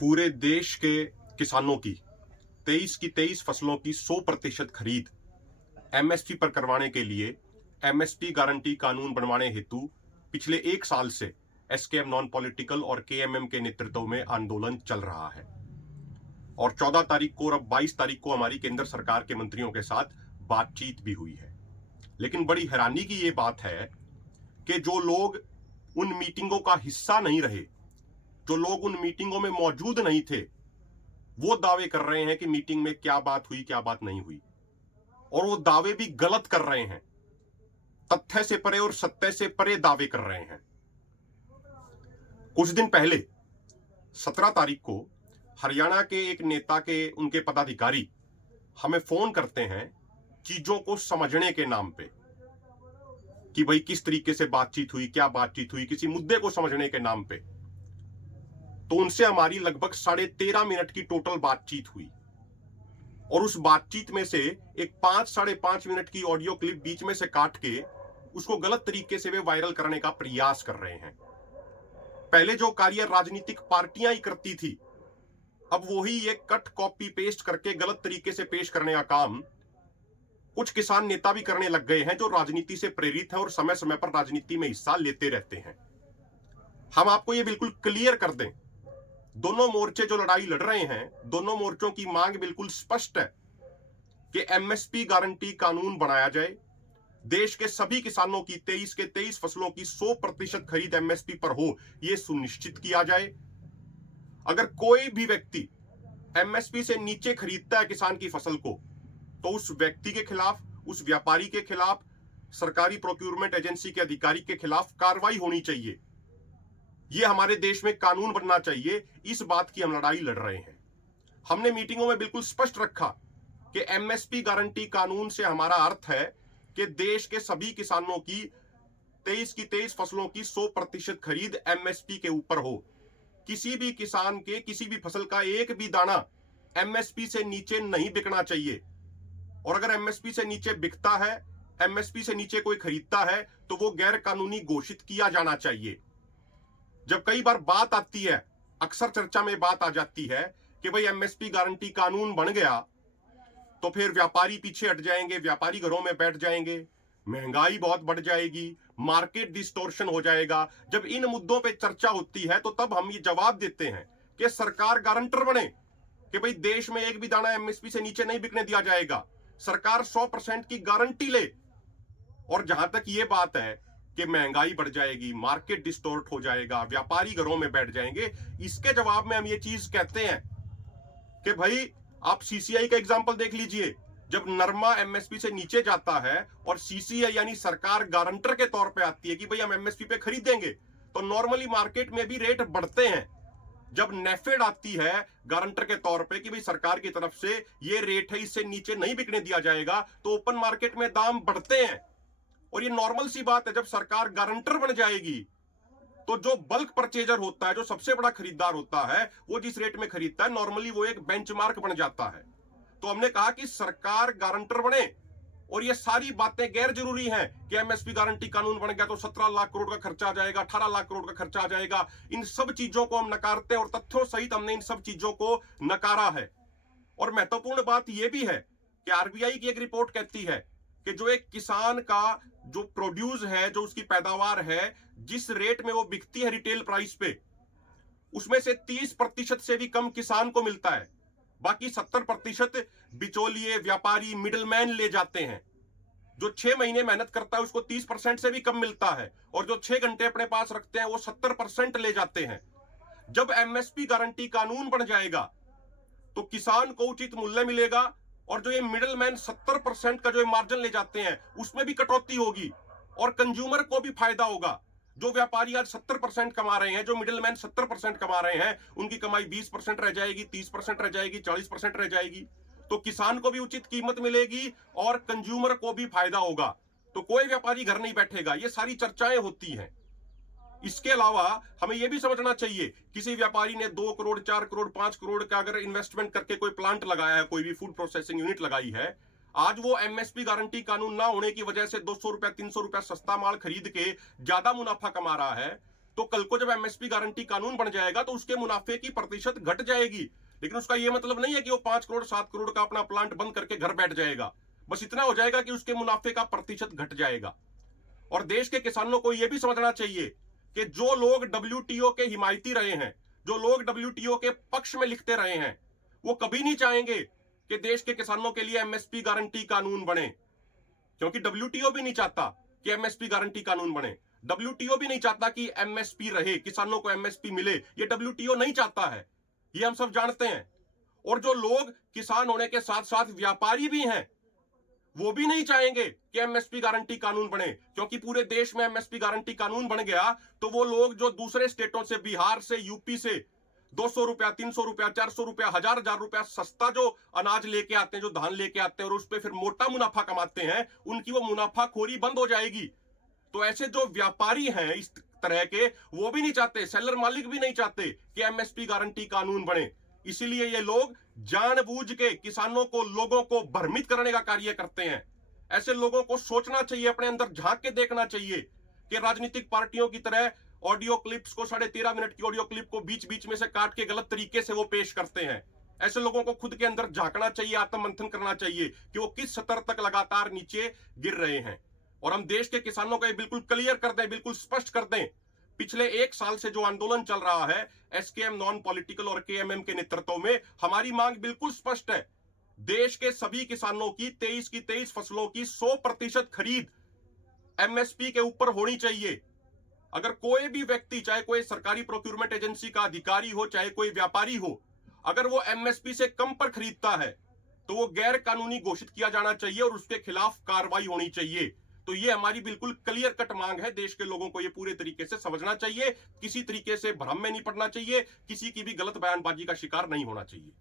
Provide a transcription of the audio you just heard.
पूरे देश के किसानों की 23 की 23 फसलों की 100% खरीद एमएसपी पर करवाने के लिए एमएसपी गारंटी कानून बनवाने हेतु पिछले 1 साल से एसकेएम नॉन पॉलिटिकल और केएमएम के नेतृत्व में आंदोलन चल रहा है और 14 तारीख को और अब 22 तारीख को हमारी केंद्र सरकार के मंत्रियों के साथ बातचीत भी हुई है। लेकिन बड़ी हैरानी की यह बात है कि जो लोग उन मीटिंगों का हिस्सा नहीं रहे, जो लोग उन मीटिंगों में मौजूद नहीं थे, वो दावे कर रहे हैं कि मीटिंग में क्या बात हुई क्या बात नहीं हुई, और वो दावे भी गलत कर रहे हैं, तथ्य से परे और सत्य से परे दावे कर रहे हैं। कुछ दिन पहले 17 तारीख को हरियाणा के एक नेता के उनके पदाधिकारी हमें फोन करते हैं चीजों को समझने के नाम पे कि भाई किस तरीके से बातचीत हुई, क्या बातचीत हुई, किसी मुद्दे को समझने के नाम पे। तो उनसे हमारी लगभग 13.5 मिनट की टोटल बातचीत हुई और उस बातचीत में से एक 5-5.5 मिनट की ऑडियो क्लिप बीच में से काट के उसको गलत तरीके से वे वायरल करने का प्रयास कर रहे हैं। पहले जो कार्य राजनीतिक पार्टियां ही करती थी, अब वही ये कट कॉपी पेस्ट करके गलत तरीके से पेश करने का काम कुछ किसान नेता भी करने लग गए हैं, जो राजनीति से प्रेरित है और समय समय पर राजनीति में हिस्सा लेते रहते हैं। हम आपको ये बिल्कुल क्लियर कर दें, दोनों मोर्चे जो लड़ाई लड़ रहे हैं, दोनों मोर्चों की मांग बिल्कुल स्पष्ट है कि एमएसपी गारंटी कानून बनाया जाए, देश के सभी किसानों की 23 के 23 फसलों की 100% खरीद एमएसपी पर हो, यह सुनिश्चित किया जाए। अगर कोई भी व्यक्ति एमएसपी से नीचे खरीदता है किसान की फसल को, तो उस व्यक्ति के खिलाफ, उस व्यापारी के खिलाफ, सरकारी प्रोक्योरमेंट एजेंसी के अधिकारी के खिलाफ कार्रवाई होनी चाहिए। यह हमारे देश में कानून बनना चाहिए। इस बात की हम लड़ाई लड़ रहे हैं। हमने मीटिंगों में बिल्कुल स्पष्ट रखा कि एमएसपी गारंटी कानून से हमारा अर्थ है कि देश के सभी किसानों की 23 की 23 फसलों की 100% खरीद एमएसपी के ऊपर हो। किसी भी किसान के किसी भी फसल का एक भी दाना एमएसपी से नीचे नहीं बिकना चाहिए, और अगर एमएसपी से नीचे बिकता है, एमएसपी से नीचे कोई खरीदता है, तो वो गैर कानूनी घोषित किया जाना चाहिए। जब कई बार बात आती है, अक्सर चर्चा में बात आ जाती है कि भाई एमएसपी गारंटी कानून बन गया तो फिर व्यापारी पीछे हट जाएंगे, व्यापारी घरों में बैठ जाएंगे, महंगाई बहुत बढ़ जाएगी, मार्केट डिस्टोर्शन हो जाएगा। जब इन मुद्दों पे चर्चा होती है तो तब हम ये जवाब देते हैं कि सरकार गारंटर बने कि भाई देश में एक भी दाना एमएसपी से नीचे नहीं बिकने दिया जाएगा। सरकार 100% की गारंटी ले। और जहां तक ये बात है कि महंगाई बढ़ जाएगी, मार्केट डिस्टोर्ट हो जाएगा, व्यापारी घरों में बैठ जाएंगे, इसके जवाब में हम ये चीज कहते हैं कि भाई आप सीसीआई का एग्जांपल देख लीजिए। जब नरमा एमएसपी से नीचे जाता है और सीसीआई यानी सरकार गारंटर के तौर पे आती है कि भाई हम एमएसपी पे खरीदेंगे, तो नॉर्मली मार्केट में भी रेट बढ़ते हैं। जब नेफेड आती है गारंटर के तौर पे कि भाई सरकार की तरफ से ये रेट है, इससे नीचे नहीं बिकने दिया जाएगा, तो ओपन मार्केट में दाम बढ़ते हैं। और ये नॉर्मल सी बात है। जब सरकार गारंटर बन जाएगी तो जो बल्क परचेजर होता है, जो सबसे बड़ा खरीदार होता है, वो जिस रेट में खरीदता है, नॉर्मली वो एक बेंचमार्क बन जाता है। तो हमने कहा कि सरकार गारंटर बने, और ये सारी बातें गैर जरूरी हैं कि एमएसपी गारंटी कानून बन गया तो 17 लाख करोड़ का खर्चा आ जाएगा, 18 लाख करोड़ का खर्चा आ जाएगा। इन सब चीजों को हम नकारते हैं और तथ्यों सहित हमने इन सब चीजों को नकारा है। और महत्वपूर्ण बात यह भी है कि आरबीआई की एक रिपोर्ट कहती है कि जो एक किसान का जो प्रोड्यूस है, जो उसकी पैदावार है, जिस रेट में वो बिकती है रिटेल प्राइस पे, उसमें से 30% से भी कम किसान को मिलता है। बाकी 70% बिचौलिए, व्यापारी, मिडलमैन ले जाते हैं। जो 6 महीने मेहनत करता है उसको 30% से भी कम मिलता है, और जो 6 घंटे अपने पास रखते हैं वो 70% ले जाते हैं। जब एमएसपी गारंटी कानून बन जाएगा तो किसान को उचित मूल्य मिलेगा, और जो ये मिडलमैन 70% का जो मार्जिन ले जाते हैं उसमें भी कटौती होगी, और कंज्यूमर को भी फायदा होगा। जो व्यापारी आज 70% कमा रहे हैं, जो मिडिलमैन 70% कमा रहे हैं, उनकी कमाई 20% रह जाएगी, 30% रह जाएगी, 40% रह जाएगी। तो किसान को भी उचित कीमत मिलेगी और कंज्यूमर को भी फायदा होगा। तो कोई व्यापारी घर नहीं बैठेगा। ये सारी चर्चाएं होती हैं। इसके अलावा हमें यह भी समझना चाहिए, किसी व्यापारी ने 2 करोड़, 4 करोड़, 5 करोड़ का अगर इन्वेस्टमेंट करके कोई प्लांट लगाया है, कोई भी फूड प्रोसेसिंग यूनिट लगाई है, आज वो एमएसपी गारंटी कानून ना होने की वजह से 200 रुपया, 300 रुपया सस्ता माल खरीद के ज्यादा मुनाफा कमा रहा है, तो कल को जब एमएसपी गारंटी कानून बन जाएगा तो उसके मुनाफे की प्रतिशत घट जाएगी। लेकिन उसका यह मतलब नहीं है कि वो 5 करोड़ 7 करोड़ का अपना प्लांट बंद करके घर बैठ जाएगा। बस इतना हो जाएगा कि उसके मुनाफे का प्रतिशत घट जाएगा। और देश के किसानों को यह भी समझना चाहिए कि जो लोग डब्ल्यूटीओ के हिमायती रहे हैं, जो लोग डब्ल्यूटीओ के पक्ष में लिखते रहे हैं, वो कभी नहीं चाहेंगे कि देश के किसानों के लिए एमएसपी गारंटी कानून बने, क्योंकि डब्ल्यूटीओ भी नहीं चाहता कि एमएसपी गारंटी कानून बने। डब्ल्यूटीओ भी नहीं चाहता कि एमएसपी रहे, किसानों को एमएसपी मिले। ये डब्ल्यूटीओ नहीं चाहता है, ये हम सब जानते हैं। और जो लोग किसान होने के साथ साथ व्यापारी भी हैं, वो भी नहीं चाहेंगे कि एमएसपी गारंटी कानून बने, क्योंकि पूरे देश में एमएसपी गारंटी कानून बन गया तो वो लोग जो दूसरे स्टेटों से, बिहार से, यूपी से 200 रुपया, 300 रुपया, 400 रुपया, हजार हजार रुपया सस्ता जो अनाज लेके आते हैं, जो धान लेके आते हैं और उस पर फिर मोटा मुनाफा कमाते हैं, उनकी वो मुनाफाखोरी बंद हो जाएगी। तो ऐसे जो व्यापारी हैं इस तरह के, वो भी नहीं चाहते, सेलर मालिक भी नहीं चाहते कि एमएसपी गारंटी कानून बने। इसीलिए ये लोग जानबूझ के किसानों को, लोगों को भ्रमित करने का कार्य करते हैं। ऐसे लोगों को सोचना चाहिए, अपने अंदर झांक के देखना चाहिए कि राजनीतिक पार्टियों की तरह ऑडियो क्लिप्स को, 13.5 मिनट की ऑडियो क्लिप को बीच बीच में से काट के गलत तरीके से वो पेश करते हैं। ऐसे लोगों को खुद के अंदर झांकना चाहिए, आत्ममंथन करना चाहिए कि वो किस स्तर तक लगातार नीचे गिर रहे हैं। और हम देश के किसानों को ये बिल्कुल क्लियर कर दें, बिल्कुल स्पष्ट कर दें, पिछले 1 साल से जो आंदोलन चल रहा है एसकेएम नॉन पॉलिटिकल और केएमएम के नेतृत्व में, हमारी मांग बिल्कुल स्पष्ट है। देश के सभी किसानों की 23 फसलों की 100% खरीद एमएसपी के ऊपर होनी चाहिए। अगर कोई भी व्यक्ति, चाहे कोई सरकारी प्रोक्यूरमेंट एजेंसी का अधिकारी हो, चाहे कोई व्यापारी हो, अगर वो एमएसपी से कम पर खरीदता है तो वो गैर कानूनी घोषित किया जाना चाहिए और उसके खिलाफ कार्रवाई होनी चाहिए। तो ये हमारी बिल्कुल क्लियर कट मांग है। देश के लोगों को ये पूरे तरीके से समझना चाहिए, किसी तरीके से भ्रम में नहीं पड़ना चाहिए, किसी की भी गलत बयानबाजी का शिकार नहीं होना चाहिए।